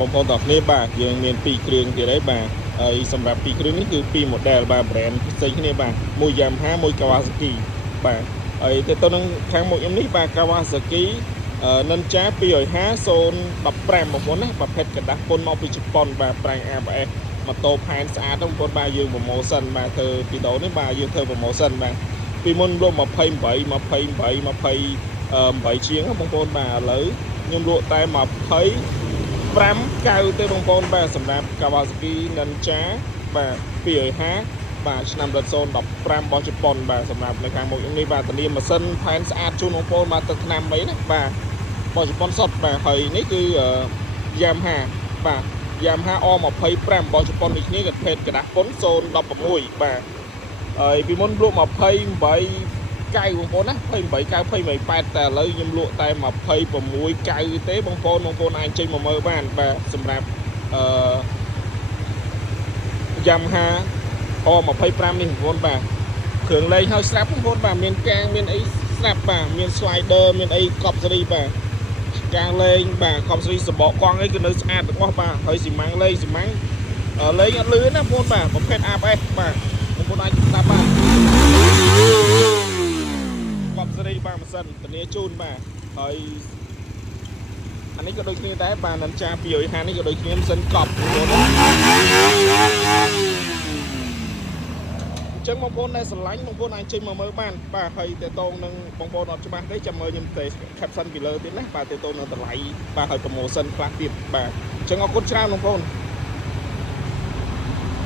បងប្អូនទាំងគ្នាបាទយើងមាន2គ្រឿងទៀតហើយបាទហើយសម្រាប់2គ្រឿងនេះគឺ2 model បាទ brand ផ្សេងគ្នាបាទមួយ Yamaha មួយ Kawasaki បាទហើយទៅនឹងខាងមុខខ្ញុំនេះបាទ Kawasaki Ninja 250 015បងប្អូនណាប្រភេទกระดาษពុនមកពីជប៉ុនបាទប្រាំង ABS ម៉ូតូផែនស្អាតបងប្អូនបាទយើងប្រម៉ូសិនបាទធ្វើវីដេអូនេះបាទយើងធ្វើប្រម៉ូសិនបាទពីមុនលក់28ជាងបងប្អូនបាទឥឡូវខ្ញុំលក់តែ5,900ទេបងប្អូនបាទសម្រាប់ Kawasaki Ninja បាទ250បាទឆ្នាំរថ015របស់ជប៉ុនបាទសម្រាប់នៅខាងមុខខ្ញុំនេះបាទធានាម៉ាស៊ីនផែនស្អាតជូនបងប្អូនបាទទឹកថ្នាំអីណាបាទរបស់ជប៉ុនសុទ្ធបាទហើយនេះគឺ Yamaha បាទ Yamaha O25 របស់ជប៉ុនដូចគ្នាក៏ភេទกระดาษពុន016បាទហើយពីមុនលក់28,900បងប្អូនណា28,900 28,800តែឥឡូវខ្ញុំលក់តែ26,900ទេបងប្អូនអាចចេញមកមើលបានបាទសម្រាប់Yamaha O25 នេះបងប្អូនបាទគ្រឿងលេងហើយស្រាប់បងប្អូនបាទមានកាងមានអីស្រាប់បាទមាន slider មានអីកប់សេរីបាទកាងលេងបាទកប់សេរីសបកកង់អីគឺនៅស្អាតទាំងអស់បាទហើយស៊ីម៉ាំងលេងស៊ីម៉ាំងលេងអត់លឿនណាបងប្អូនបាទប្រភេទ ABS បាទបងប្អូនអាចស្ដាប់បាទកប់សេរីបាទម៉ាស៊ីនធានាជូនបាទហើយអានេះក៏ដូចគ្នាដែរបាទ Ninja 250នេះក៏ដូចគ្នាម៉ាស៊ីនកប់បងប្អូនចឹងបងប្អូនដែលស្រឡាញ់បងប្អូនអាចចេញមកមើលបានបាទហើយតេតងនឹងបងប្អូនអត់ច្បាស់ទេចាំមើលខ្ញុំទេ caption ពីលើទៀតណាបាទតេតងនឹងតម្លៃបាទហើយ promotion ខ្លះទៀតបាទអញ្ចឹងអរគុណច្រើនបងប្អូន